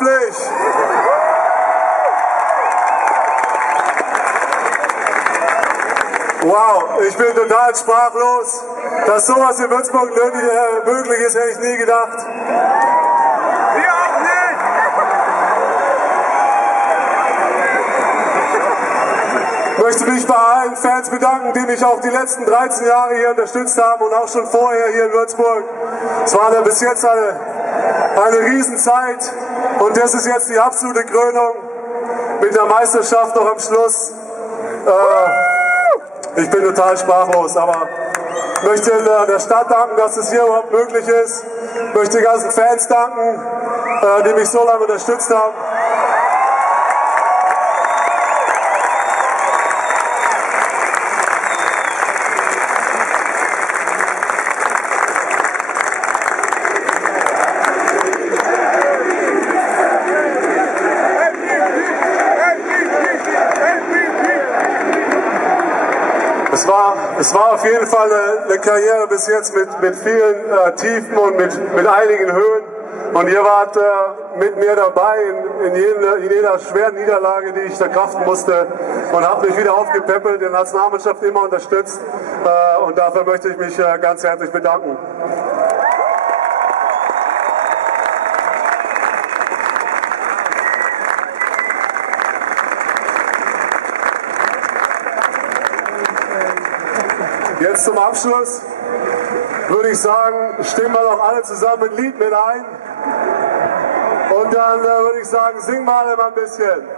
unglaublich! Wow, ich bin total sprachlos. Dass sowas in Würzburg möglich ist, hätte ich nie gedacht. Wir auch nicht! Ich möchte mich bei allen Fans bedanken, die mich auch die letzten 13 Jahre hier unterstützt haben und auch schon vorher hier in Würzburg. Es war ja bis jetzt eine Riesenzeit und das ist jetzt die absolute Krönung mit der Meisterschaft noch am Schluss. Ich bin total sprachlos, aber ich möchte der Stadt danken, dass es hier überhaupt möglich ist. Ich möchte den ganzen Fans danken, die mich so lange unterstützt haben. Es war auf jeden Fall eine Karriere bis jetzt mit vielen Tiefen und mit einigen Höhen. Und ihr wart mit mir dabei in jeder schweren Niederlage, die ich verkraften musste. Und habt mich wieder aufgepäppelt, die Nationalmannschaft immer unterstützt. Und dafür möchte ich mich ganz herzlich bedanken. Jetzt zum Abschluss würde ich sagen, stimmen wir doch alle zusammen ein Lied mit ein. Und dann würde ich sagen, sing mal immer ein bisschen.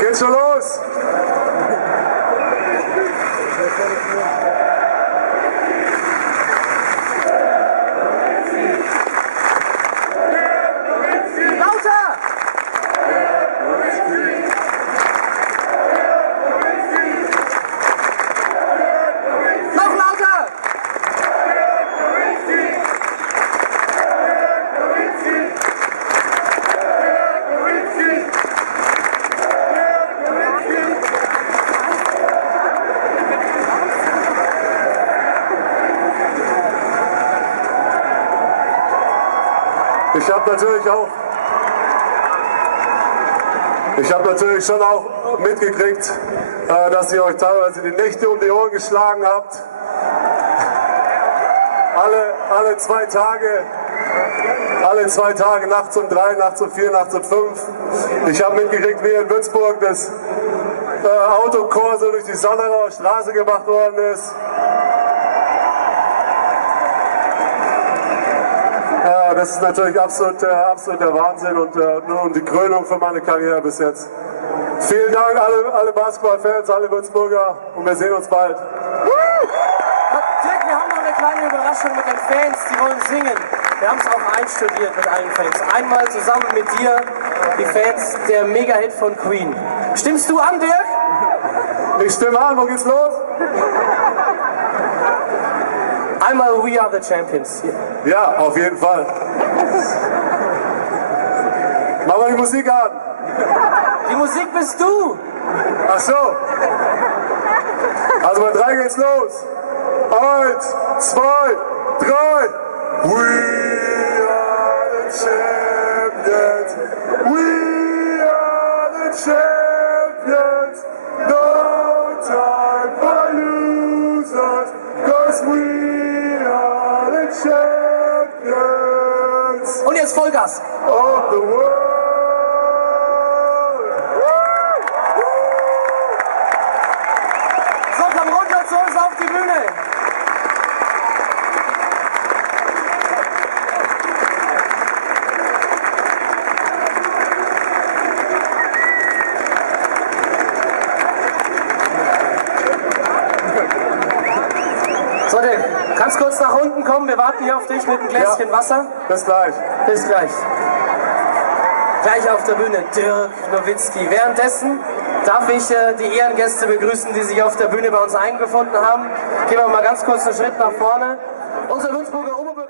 Geht schon los? Ich habe natürlich schon auch mitgekriegt, dass ihr euch teilweise die Nächte um die Ohren geschlagen habt. Alle zwei Tage, nachts um 3, nachts um 4, nachts um 5. Ich habe mitgekriegt, wie in Würzburg das Autokorso durch die Sonnerauer Straße gemacht worden ist. Das ist natürlich absoluter Wahnsinn und die Krönung für meine Karriere bis jetzt. Vielen Dank alle Basketballfans, alle Würzburger und wir sehen uns bald. Dirk, wir haben noch eine kleine Überraschung mit den Fans, die wollen singen. Wir haben es auch einstudiert mit allen Fans. Einmal zusammen mit dir, die Fans, der Mega-Hit von Queen. Stimmst du an, Dirk? Ich stimme an, wo geht's los? Einmal We Are the Champions. Ja, auf jeden Fall. Mach mal die Musik an. Die Musik bist du. Ach so. Also bei 3 geht's los. 1, 2, 3. We are the champions. We are the champions. No time for losers. 'Cause we are the champions. Und jetzt Vollgas. Of the world. So, komm runter zu uns auf die Bühne. So, Dirk, kannst kurz nach unten kommen? Wir warten hier auf dich mit einem Gläschen Wasser. Bis gleich. Bis gleich. Gleich auf der Bühne Dirk Nowitzki. Währenddessen darf ich die Ehrengäste begrüßen, die sich auf der Bühne bei uns eingefunden haben. Gehen wir mal ganz kurz einen Schritt nach vorne. Unser Würzburger Oberbürgermeister